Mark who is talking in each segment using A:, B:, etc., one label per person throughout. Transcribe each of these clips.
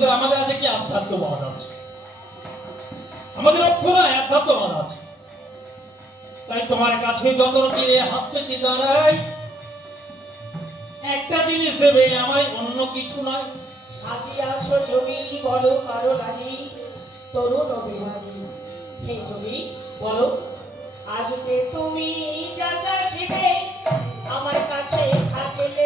A: ভিতরে আমাদের আছে কি আধ্যাত্মবাদ আছে আমাদের অক্ষরায় আধ্যাত্মবাদ আছে তাই তোমার কাছে যত তীরে হাত পেতে দাঁড়াই। একটা জিনিস দেবে আমায়, অন্য কিছু নয়।
B: সাজিয়াছ যোগী বলো কারও লাগি। তরুণ অভিমানী, হে যোগী, বলো, আজকে তুমি যা চাইবে আমার কাছে থাকলে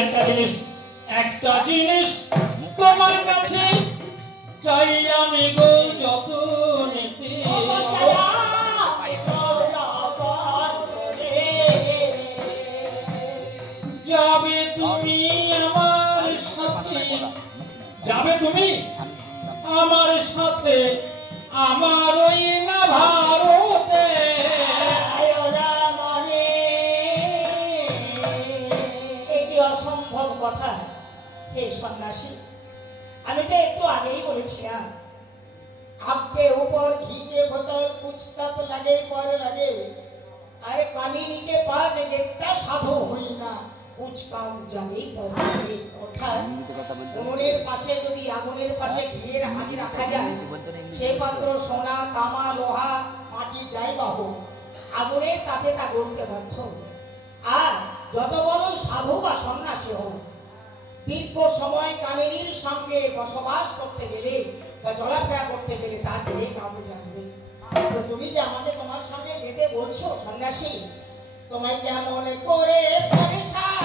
A: একটা জিনিস একটা জিনিস তোমার কাছে চাই আমি গো যত নিতে যাবে তুমি আমার সাথে। যাবে তুমি আমার সাথে, আমার ওই না ভারতে
B: অসম্ভব কথা হে সন্ন্যাসী আমি তো একটু আগেই বলেছিলাম आपके ऊपर घी के बोतल कुछ तप लगे पर लगे अरे कामिनी के पास जितना साधु हुई ना कुछ काम जाने पर लगे অর্থাৎ উনুনের পাশে যদি আগুনের পাশে ঘিয়ের হাঁড়ি রাখা যায় সে পাত্র সোনা তামা লোহা মাটির যাই বা হোক আগুনের তাপে তা গলতে বাধ্য আর যত বড় সাধু বা সন্ন্যাসী হোক, দীর্ঘ সময় কামিনীর সঙ্গে বসবাস করতে গেলে বা চলাফেরা করতে গেলে তার দেহে যাবে। তো তুমি যে আমাকে তোমার সঙ্গে যেতে বলছো, সন্ন্যাসী, তোমায় কেমন করে পরেশান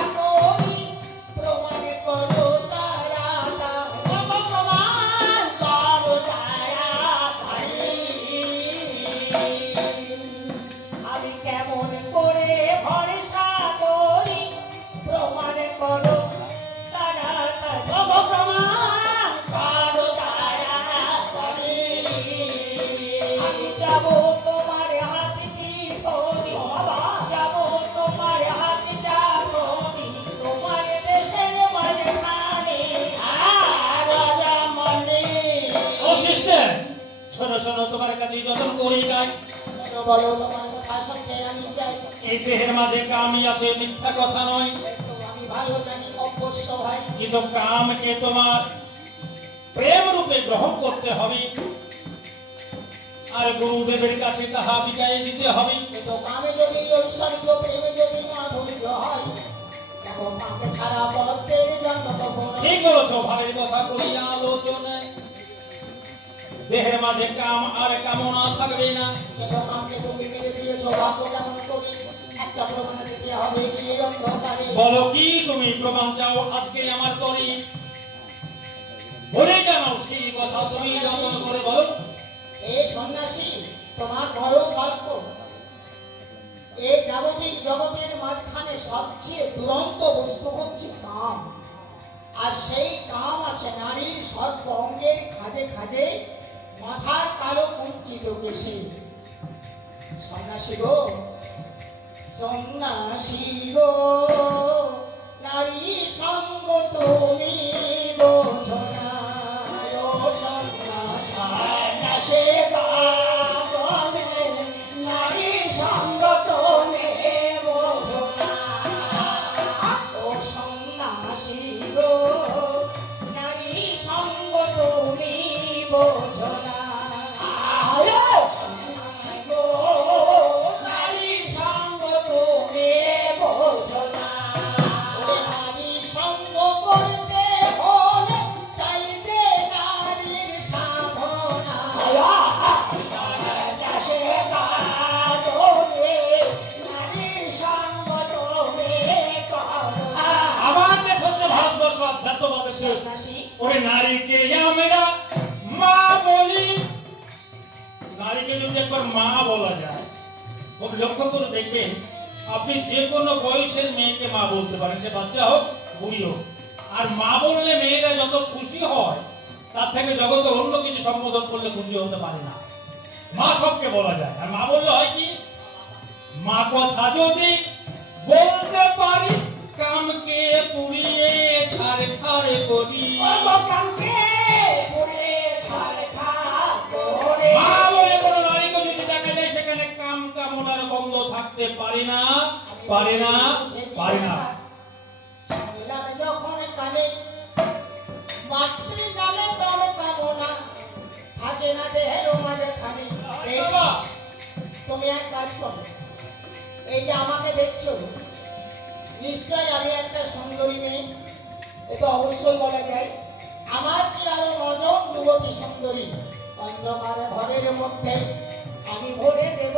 A: শোনো শোনো তোমার কাছে যতন করি গাই
B: বলো তোমার কথা শুনতে আমি চাই।
A: এই দেহের মাঝে কামই আছে মিথ্যা কথা নয়।
B: আমি ভালো জানি অবশ্য ভাই।
A: কিন্তু কামকে তোমার প্রেম রূপে গ্রহণ করতে হবে। আর গুরুদেবের কাছে তাহা বিদায় দিতে হবে।
B: কিন্তু কামে যদি ঐশ্বর্য প্রেমে যদি মাধুর্য হয়
A: ঠিক বলেছ ভাবের কথা করি আলোচনায়। দেহের মাঝে কাম আর কামনা থাকবে না। বলো কি তুমি প্রমাণ চাও? আজকে আমার তরি। বলে জানাও সেই কথা তুমি যতন করে বলো?
B: এই সন্ন্যাসী, তোমার বয়স অল্প এই জাগতিক জগতের মাঝখানে সবচেয়ে দুরন্ত বস্তু হচ্ছে কাম। আর সেই কাম আছে নারীর সর্ব অঙ্গের খাজে খাজে মাথার কালো কুঞ্চিত কেশে সন্ন্যাসী গো সন্ন্যাসী গো, নারী সঙ্গ তুমি ও সন্ন্যাসী, নারী সঙ্গ ও নারী সঙ্গ তুমি
A: অধ্যাত্মবাদের দেশ ওরে নারীকে আমরা মা বলি। নারীকে যদি একবার মা বলা যায় লক্ষ্য করে দেখবেন আপনি যে কোনো বয়সের মেয়েকে মা বলতে পারেন সে বাচ্চা হোক বুড়ি হোক। আর মা বললে মেয়েরা যত খুশি হয় তার থেকে জগতের অন্য কিছু সম্বোধন করলে খুশি হতে পারে না। মা সবকে বলা যায়। আর মা বললে হয় কি? মা কথা যদি থাকতে পারে না পারে না পারে না।
B: শুনলাম যখন কানে মাতৃ নামে দম কামনা থাকে না দেহের মাঝে খানি। তুমি এক কাজ করো এই যে আমাকে দেখছ নিশ্চয় আমি একটা সুন্দরী মেয়ে এ তো অবশ্যই বলা যায়। আমার যে আরও নজন যুবতী সুন্দরী? অন্ধকার ঘরের মধ্যে আমি ভরে দেব।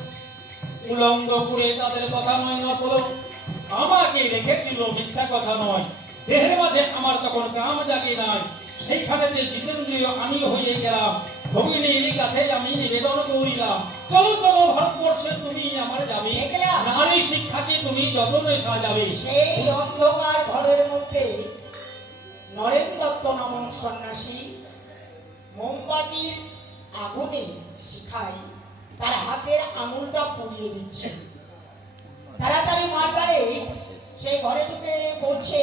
A: উলঙ্গ করে তাদের কথা নয় না বলো। আমাকে রেখেছিল মিথ্যা কথা নয়। দেহের মাঝে আমার তখন কাম জাগে নাই। সেইখানে যে জিতেন্দ্রীয় আমি হয়ে গেলাম। ভগিনীর কাছে আমি নিবেদন করিলাম। চলো চলো ভারতবর্ষে তুমি আমার যাবে। নারী শিক্ষাকে তুমি যতনে যাবে
B: সেই অন্ধকার ঘরের মধ্যে নরেন দত্ত নামক সন্ন্যাসী মোমবাতির আগুনে শিখায়। তার হাতের আঙুলটা পুড়িয়ে দিচ্ছে। তাড়াতাড়ি মার্গারেট, সেই ঘরে ঢুকে বলছে,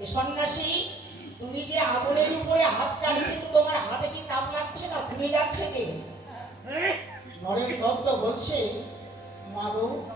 B: "এ সন্ন্যাসী, তুমি যে আগুনের উপরে হাতটা রেখেছো, তোমার হাতে কি তাপ লাগছে না? পুড়ে যাচ্ছে যে নরেন ভক্ত বলছে মা গো